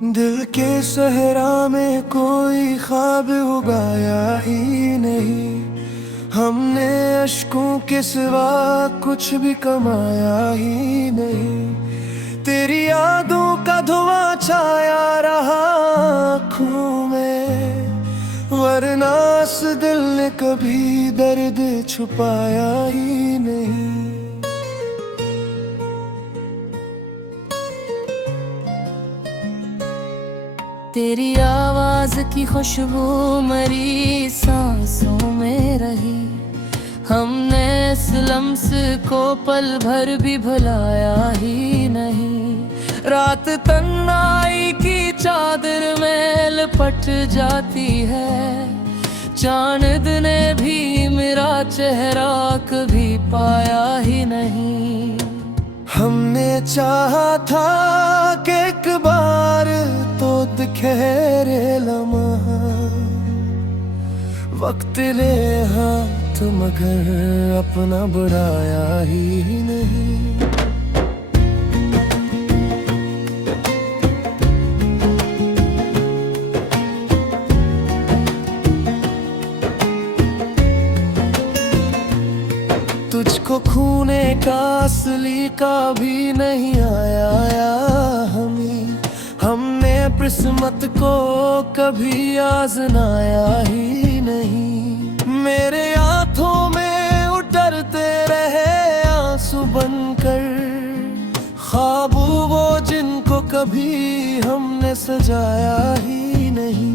दिल के सहरा में कोई ख्वाब उगाया ही नहीं। हमने अश्कों के सिवा कुछ भी कमाया ही नहीं। तेरी यादों का धुआं छाया रहा आँखों में, वरना इस दिल ने कभी दर्द छुपाया ही नहीं। तेरी आवाज की खुशबू मेरी सांसों में रही। हमने इस लम्स को पल भर भी भुलाया ही नहीं। रात तन्हाई की चादर में लिपट जाती है, चांद ने भी मेरा चेहरा कभी पाया ही नहीं। हमने चाहा था कि एक बार तो दिखेरे लम्हा, वक्त ले हाथ मगर अपना बढ़ाया ही नहीं। तुझको खूने का असली का भी नहीं आया हमने किस्मत को कभी आजमाया ही नहीं। मेरे हाथों में उतरते रहे आंसू बनकर, ख्वाब वो जिनको कभी हमने सजाया ही नहीं।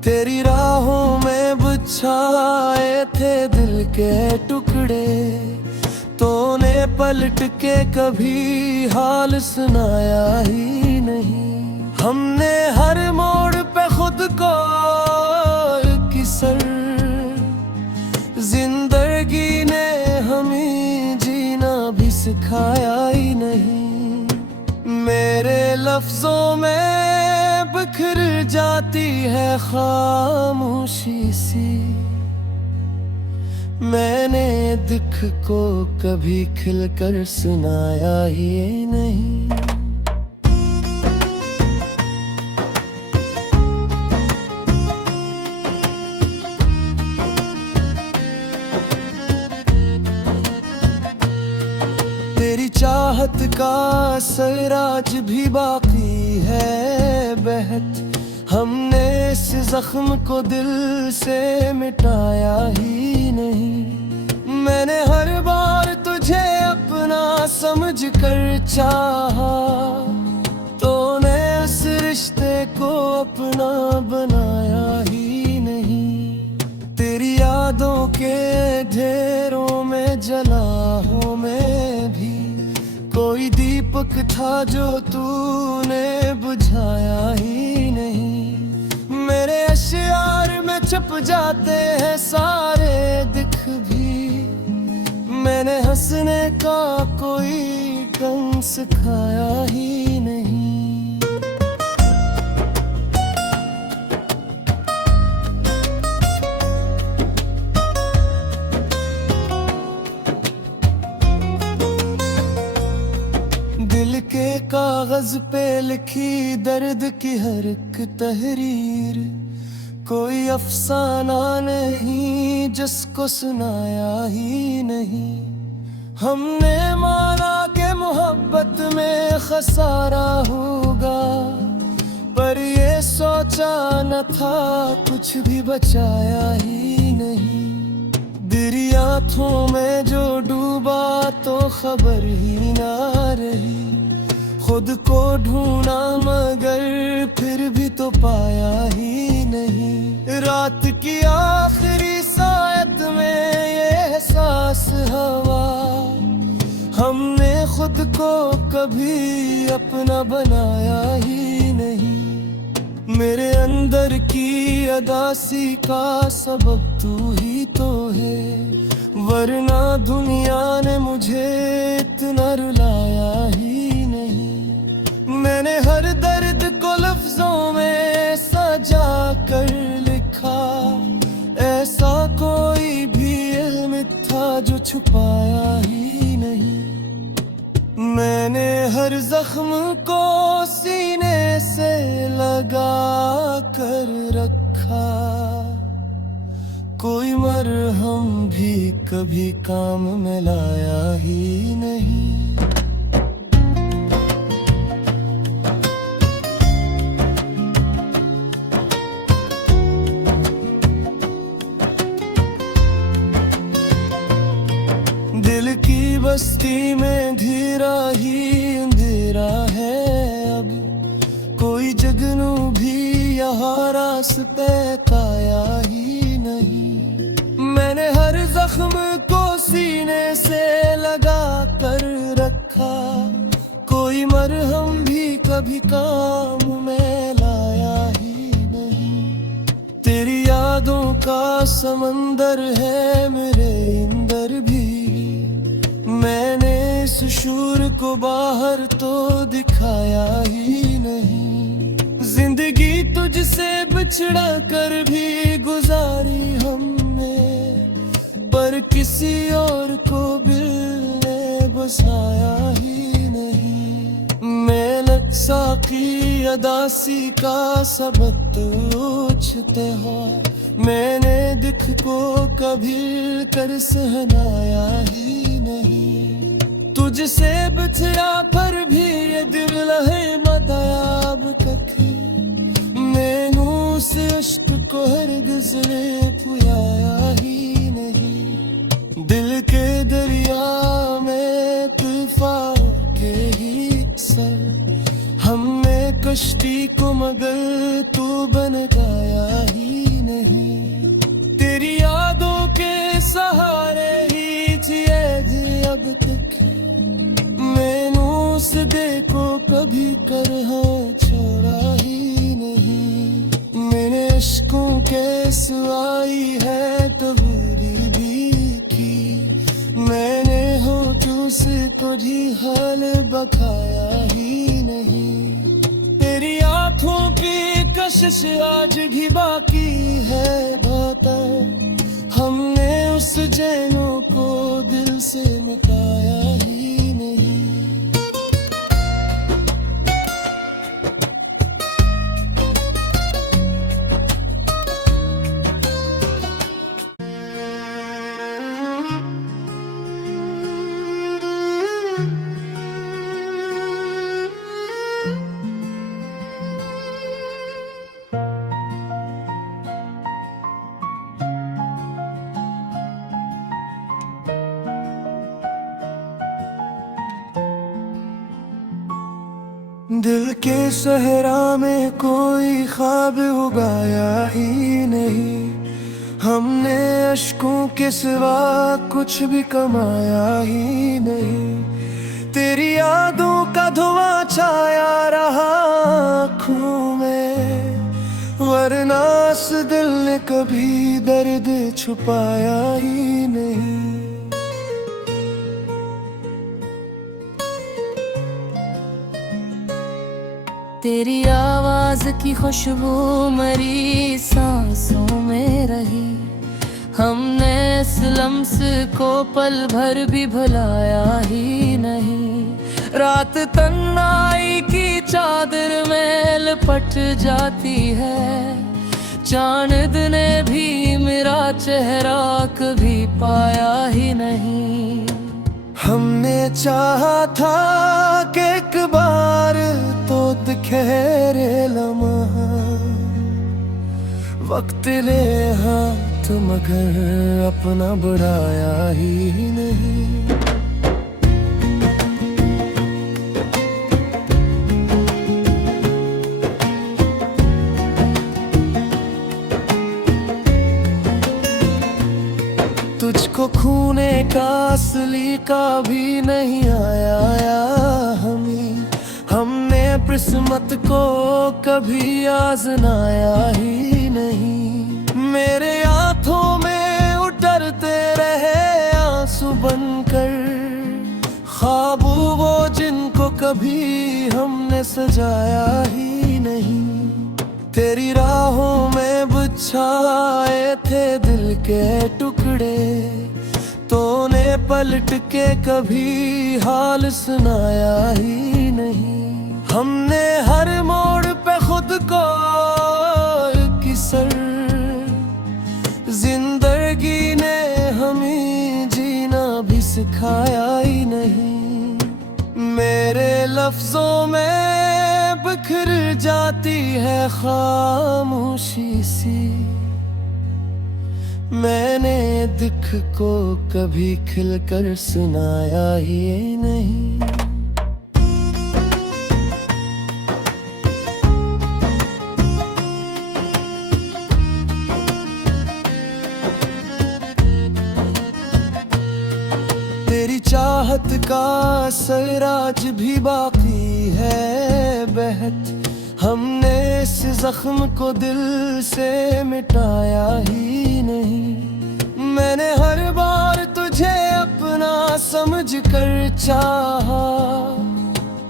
तेरी राहों में बिछाए थे दिल के टुकड़े, तूने पलट के कभी हाल सुनाया ही नहीं। हमने हर मोड़ पे खुद को किसर, जिंदगी ने हमें जीना भी सिखाया ही नहीं। मेरे लफ्जों में बिखर जाती है खामोशी सी, मैंने दुख को कभी खिलकर सुनाया ही नहीं। तेरी चाहत का असर आज भी बाकी है बहत, हमने इस जख्म को दिल से मिटाया ही नहीं। मैंने हर बार तुझे अपना समझ कर चाहा, तूने इस रिश्ते को अपना बनाया ही नहीं। तेरी यादों के ढेरों में जला हूँ मैं भी, कोई दीपक था जो तूने बुझाया ही नहीं। मेरे अश्यार में छप जाते हैं सारे दिख भी, मैंने हंसने का कोई ढंग सिखाया ही नहीं। दिल के कागज पे लिखी दर्द की हर एक तहरीर, कोई अफसाना नहीं जिसको सुनाया ही नहीं। हमने माना कि मोहब्बत में खसारा होगा, पर ये सोचा न था कुछ भी बचाया ही नहीं। तेरी आँखों में जो डूबा तो खबर ही ना रही, खुद को ढूंढा मगर फिर भी तो पाया ही नहीं। रात की आखिरी सायत में ये एहसास हवा, हमने खुद को कभी अपना बनाया ही नहीं। मेरे अंदर की अदासी का सबब तू ही तो है, वरना दुनिया ने मुझे इतना रुलाया ही नहीं। मैंने हर दर्द को लफ्जों में सजा कर लिखा, ऐसा कोई भी इल्म था जो छुपाया ही नहीं। मैंने हर हर जख्म को सीने से लगा कर रखा, कोई मरहम भी कभी काम में लाया ही नहीं। दिल की बस्ती में धीरा ही अंधेरा है अब, कोई जगनू भी यहाँ रास्ते पाया ही नहीं। मैंने हर जख्म को सीने से लगा कर रखा, कोई मरहम भी कभी काम में लाया ही नहीं। तेरी यादों का समंदर है मेरे अंदर भी, मैंने इस शूर को बाहर तो दिखाया ही नहीं। जिंदगी तुझसे बिछड़ा कर भी गुजारी हमने, पर किसी और को दिल ने बसाया ही नहीं। मेहनत साकी अदासी का सबक उछते हो, मैंने दिख को कभी कर सहनाया ही नहीं। तुझसे बिछड़ा पर भी ये दिल है मदायाब कथी, मैनू से इश्क को हरगिज़ ने पुयाया ही नहीं। दिल के दरिया में तूफान के ही सर, हमने कश्ती को मगर तू बन गया ही नहीं। तेरी यादों के सहारे ही जिए जी अब तक, मैनू उस देखो कभी कर छोड़ा ही नहीं। मैंने इश्कों के सुआई है तबूरी भी की, मैंने होठों से तुझी हाल बखाया ही नहीं। तेरी आंखों की कशिश आज भी बाकी है भाता, हमने उस जैनों को दिल से मिटाया ही नहीं। दिल के सहरा में कोई ख्वाब उगाया ही नहीं, हमने अश्कों के सिवा कुछ भी कमाया ही नहीं। तेरी यादों का धुआं छाया रहा आँखों में, वरना इस दिल ने कभी दर्द छुपाया ही नहीं। तेरी आवाज की खुशबू मेरी सांसों में रही, हमने इस लम्स को पल भर भी भुलाया ही नहीं। रात तन्हाई की चादर में लिपट जाती है, चांद ने भी मेरा चेहरा कभी पाया ही नहीं। हमने चाहा था कि एक बार तो दिखेरे लम्हा, वक्त ले हाथ मगर अपना बढ़ाया ही नहीं। तुझको खूने का असली का भी नहीं आया हमने किस्मत को कभी आजमाया ही नहीं। मेरे हाथों में उतरते रहे आंसू बनकर, ख्वाब वो जिनको कभी हमने सजाया ही नहीं। तेरी राहों में बिछाए थे दिल के टुकड़े, तूने पलट के कभी हाल सुनाया ही नहीं। हमने हर मोड़ पे खुद को किसर, जिंदगी ने हमें जीना भी सिखाया ही नहीं। मेरे लफ्जों में बिखर जाती है खामोशी सी, मैंने दुख को कभी खिलकर सुनाया ही नहीं। तेरी चाहत का असर आज भी बाकी है बहत, हमने इस जख्म को दिल से मिटाया ही नहीं। मैंने हर बार तुझे अपना समझ कर चाहा,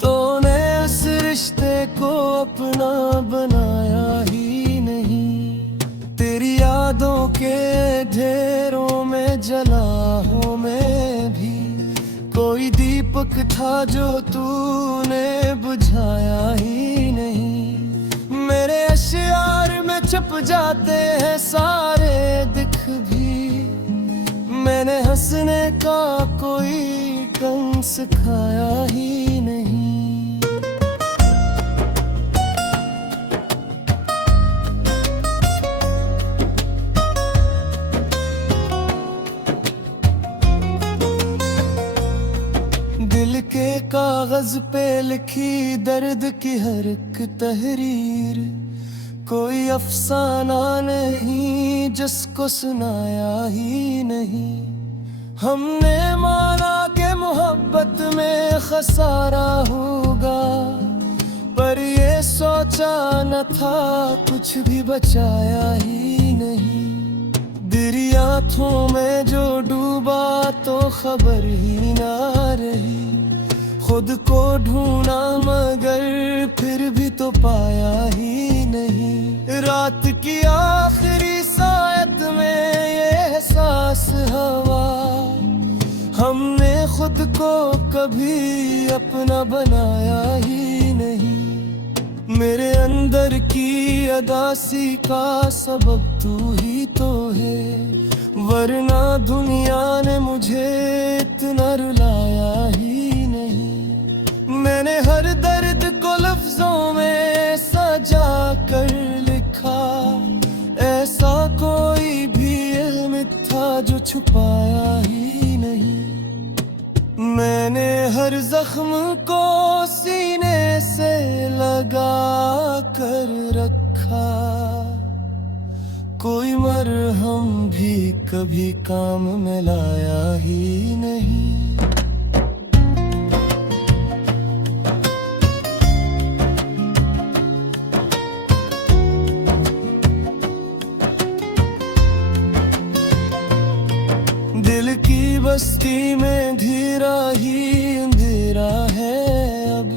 तूने उस रिश्ते को अपना बनाया ही नहीं। तेरी यादों के ढेरों में जला हूँ मैं भी, कोई दीपक था जो तूने बुझाया ही नहीं। मेरे अश्यार में छुप जाते हैं सारे दुख भी, मैंने हंसने का कोई ढंग सिखाया ही नहीं। दिल के कागज पे लिखी दर्द की हर एक तहरीर, कोई अफसाना नहीं जिसको सुनाया ही नहीं। हमने माना कि मोहब्बत में खसारा होगा, पर ये सोचा न था कुछ भी बचाया ही नहीं। दरियाओं में जो डूबा तो खबर ही ना रही, खुद को ढूंढा मगर फिर भी तो पाया ही नहीं। रात की आखिरी सायत में ये एहसास हवा, हमने खुद को कभी अपना बनाया ही नहीं। मेरे अंदर की अदासी का सबब तू ही तो है, वरना दुनिया ने मुझे इतना रुलाया ही नहीं। मैंने हर दर्द को लफ्जों में सजा कर लिखा, ऐसा कोई भी इल्म था जो छुपाया ही नहीं। मैंने हर जख्म को सीने से लगा कर रखा, कोई मरहम भी कभी काम में लाया ही नहीं। दिल की बस्ती में धीरा ही अंधेरा है अब,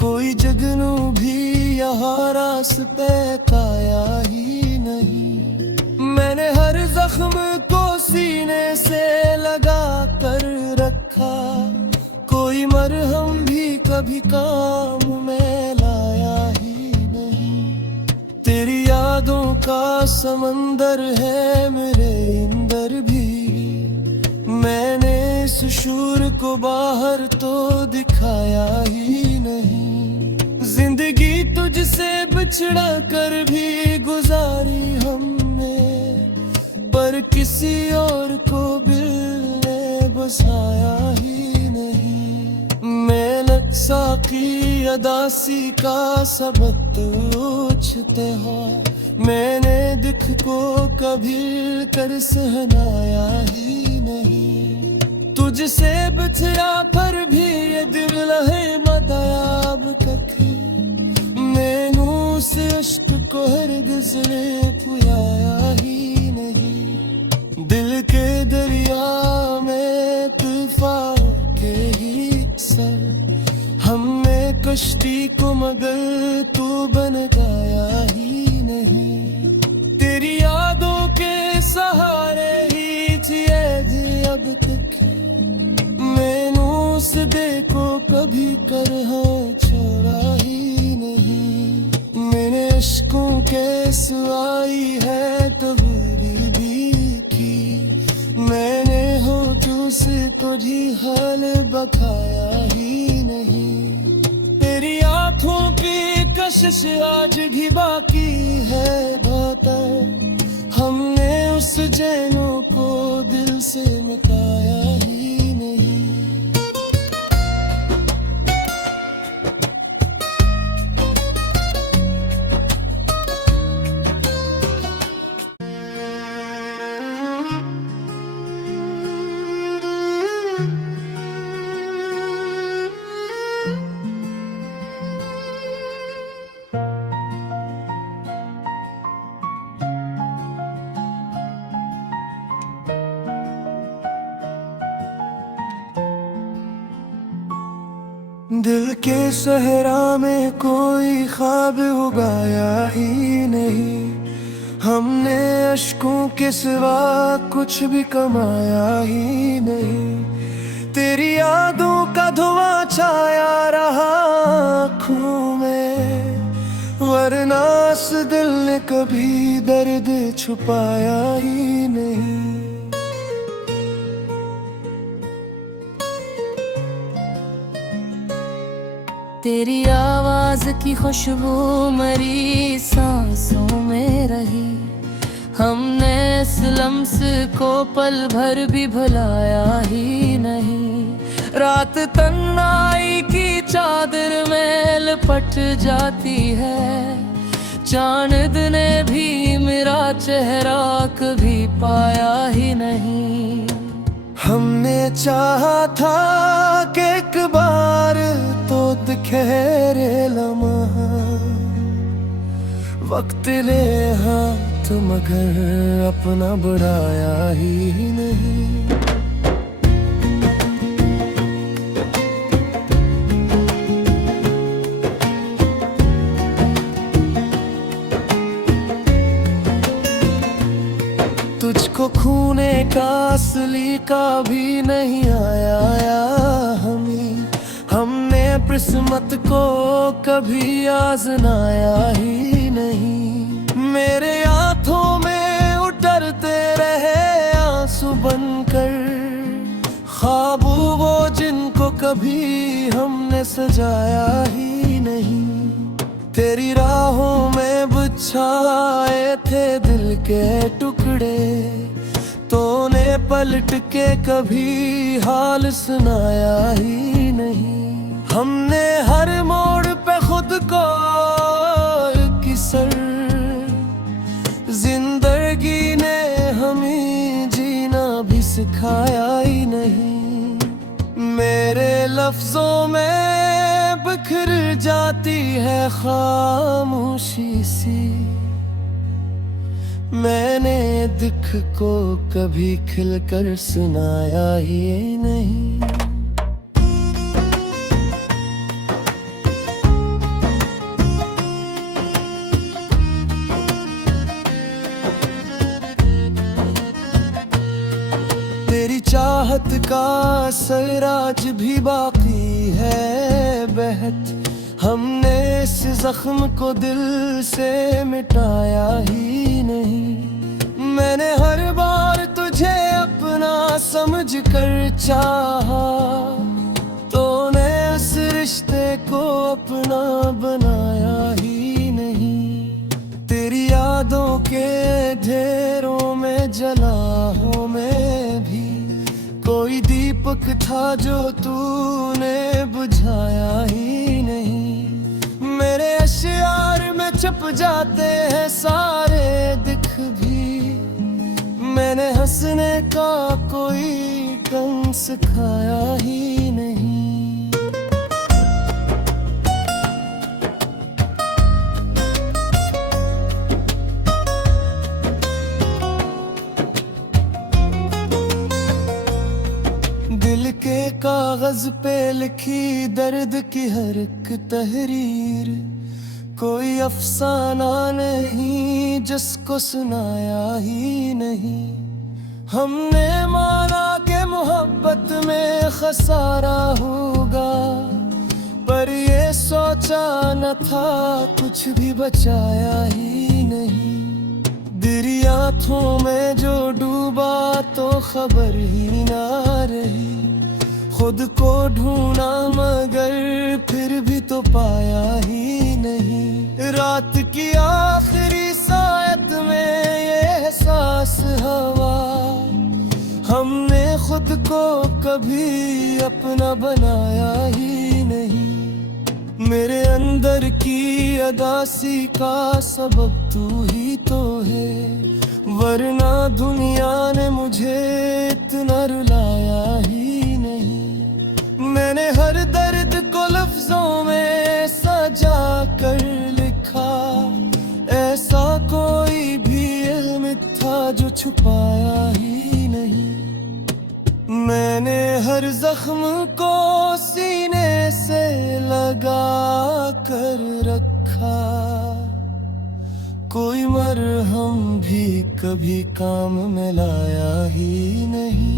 कोई जगनू भी यहाँ रास्ते पाया ही नहीं। मैंने हर जख्म को सीने से लगा कर रखा, कोई मरहम भी कभी काम में लाया ही नहीं। तेरी यादों का समंदर है मेरे अंदर भी, मैंने इस शूर को बाहर तो दिखाया ही नहीं। जिंदगी तुझसे बिछड़ा कर भी गुजारी हमने, पर किसी और को दिल ने बसाया ही नहीं। मेहनत साकी अदासी का सबक पूछते हो, मैंने दुख को कभी कर सहनाया ही नहीं। तुझसे बिछड़ा पर भी ये दिल है मदायाब कखे, मैनू से इश्क को हरगिज़ ने पुयाया ही नहीं। दिल के दरिया में तूफान के ही सर, हमने कश्ती को मगर तू बन गया ही नहीं। तेरी यादों के सहारे ही जिए अब तक, मैनू उस डे को कभी करहा छोड़ा ही नहीं। मेरे इश्कों के सुआई है कबूरी भी की, मैंने हो तुझसे कुछ हाल बखाया ही नहीं। तेरी आंखों की कशिश आज भी बाकी है बहुत, हमने उस जैनों को दिल से मिटाया ही नहीं। दिल के सहरा में कोई ख्वाब उगाया ही नहीं, हमने अश्कों के सिवा कुछ भी कमाया ही नहीं। तेरी यादों का धुआं छाया रहा आँखों में, वरना इस दिल ने कभी दर्द छुपाया ही नहीं। तेरी आवाज की खुशबू मेरी सांसों में रही, हमने इस लम्स को पल भर भी भुलाया ही नहीं। रात तन्हाई की चादर में लिपट जाती है, चांद ने भी मेरा चेहरा कभी पाया ही नहीं। हमने चाहा था कि एक बार तो दिखेरे लम्हा, वक्त ले हाथ मगर अपना बढ़ाया ही नहीं। तुझको खूने का असली का भी नहीं आया या हमने किस्मत को कभी आजमाया ही नहीं। मेरे हाथों में उतरते रहे आंसू बनकर, ख्वाब वो जिनको कभी हमने सजाया ही नहीं। तेरी राहों में बिछाए थे दिल के टुकड़े, तूने पलट के कभी हाल सुनाया ही नहीं। हमने हर मोड़ पे खुद को किसर, जिंदगी ने हमें जीना भी सिखाया ही नहीं। मेरे लफ्जों में बिखर जाती है खामोशी सी, मैंने दुख को कभी खिलकर सुनाया ही नहीं। तेरी चाहत का असर आज भी बाकी है बहत, हमने इस जख्म को दिल से मिटाया ही नहीं। मैंने हर बार तुझे अपना समझ कर चाहा, तूने इस रिश्ते को अपना बनाया ही नहीं। तेरी यादों के ढेरों में जला हूँ मैं भी, कोई दीपक था जो तूने बुझाया ही नहीं। मेरे अश्यार में छुप जाते हैं सारे दुख भी, मैंने हंसने का कोई ढंग सिखाया ही नहीं। दिल के कागज पे लिखी दर्द की हर एक तहरीर, कोई अफसाना नहीं जिसको सुनाया ही नहीं। हमने माना कि मोहब्बत में खसारा होगा, पर ये सोचा न था कुछ भी बचाया ही नहीं। दरियाओं में जो डूबा तो खबर ही ना रही, खुद को ढूंढा मगर फिर भी तो पाया ही नहीं। रात की आखिरी सायत में ये एहसास हवा, हमने खुद को कभी अपना बनाया ही नहीं। मेरे अंदर की अदासी का सबब तू ही तो है, वरना दुनिया ने मुझे इतना रुलाया ही नहीं। मैंने हर दर्द को लफ्जों में सजा कर लिखा, ऐसा कोई भी इल्म था जो छुपाया ही नहीं। मैंने हर जख्म को सीने से लगा कर रखा, कोई मरहम भी कभी काम में लाया ही नहीं।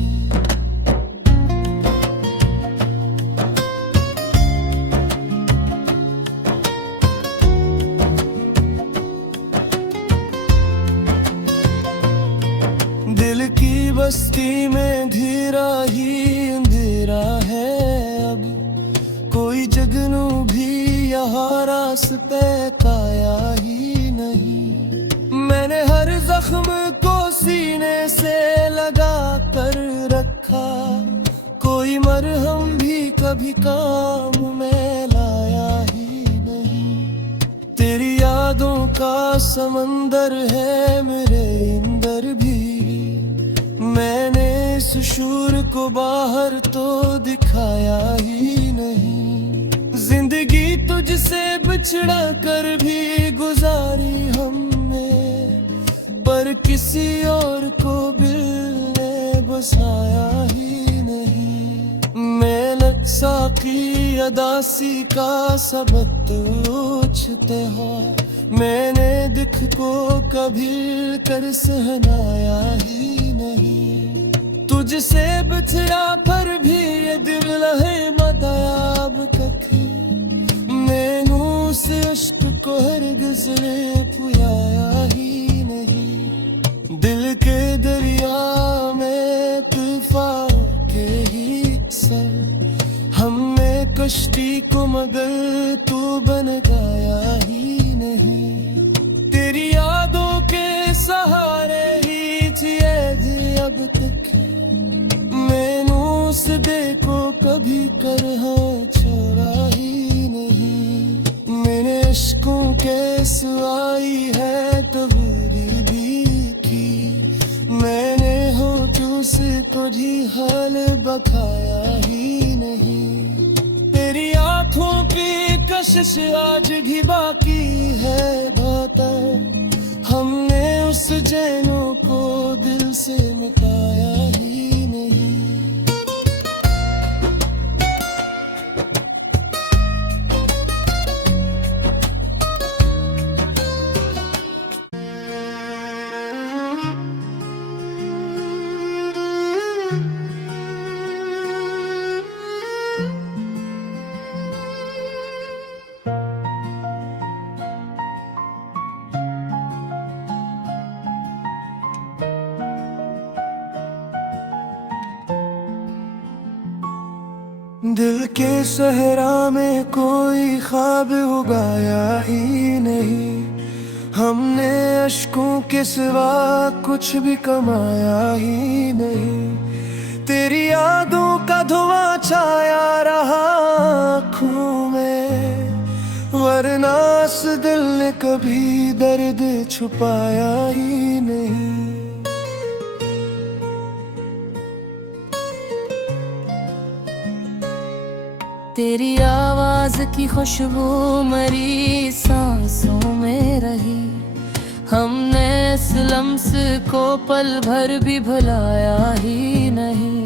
दिल की बस्ती में धीरा ही अंधेरा है अब, कोई जगनू भी यहाँ रास्ते पाया ही नहीं। मैंने हर जख्म को सीने से लगा कर रखा, कोई मरहम भी कभी काम में लाया ही नहीं। तेरी यादों का समंदर है मेरे अंदर भी, मैंने इस शूर को बाहर तो दिखाया ही नहीं। जिंदगी तुझसे बिछड़ा कर भी गुजारी हमने, पर किसी और को दिल ने बसाया ही नहीं। मेहनत साकी अदासी का सबक पूछते हो, मैंने दिख को कभी कर सहनाया ही नहीं। तुझसे बिछड़ा पर भी ये दिल है मदायाब कखे, मैंने उस इश्क को हरगिज़ पुयाया ही नहीं। दिल के दरिया में तूफान के ही सर, हमने कश्ती को मगर तू बन गया ही नहीं। तेरी यादों के सहारे ही जिए अब तक, मैंने उस देखो कभी कर छोड़ा ही नहीं। मैंने इश्कों के सुआई है तबरी भी की, मैंने हो तुझसे कुछ ही हाल बखाया ही नहीं। तेरी आंखों की कशिश आज भी बाकी है बहुत, हमने उस जैनों को दिल से मिटाया ही नहीं। दिल के सहरा में कोई ख्वाब उगाया ही नहीं, हमने अश्कों के सिवा कुछ भी कमाया ही नहीं। तेरी यादों का धुआं छाया रहा आँखों में, वरना इस दिल ने कभी दर्द छुपाया ही नहीं। तेरी आवाज की खुशबू मेरी सांसों में रही, हमने इस लम्स को पल भर भी भुलाया ही नहीं।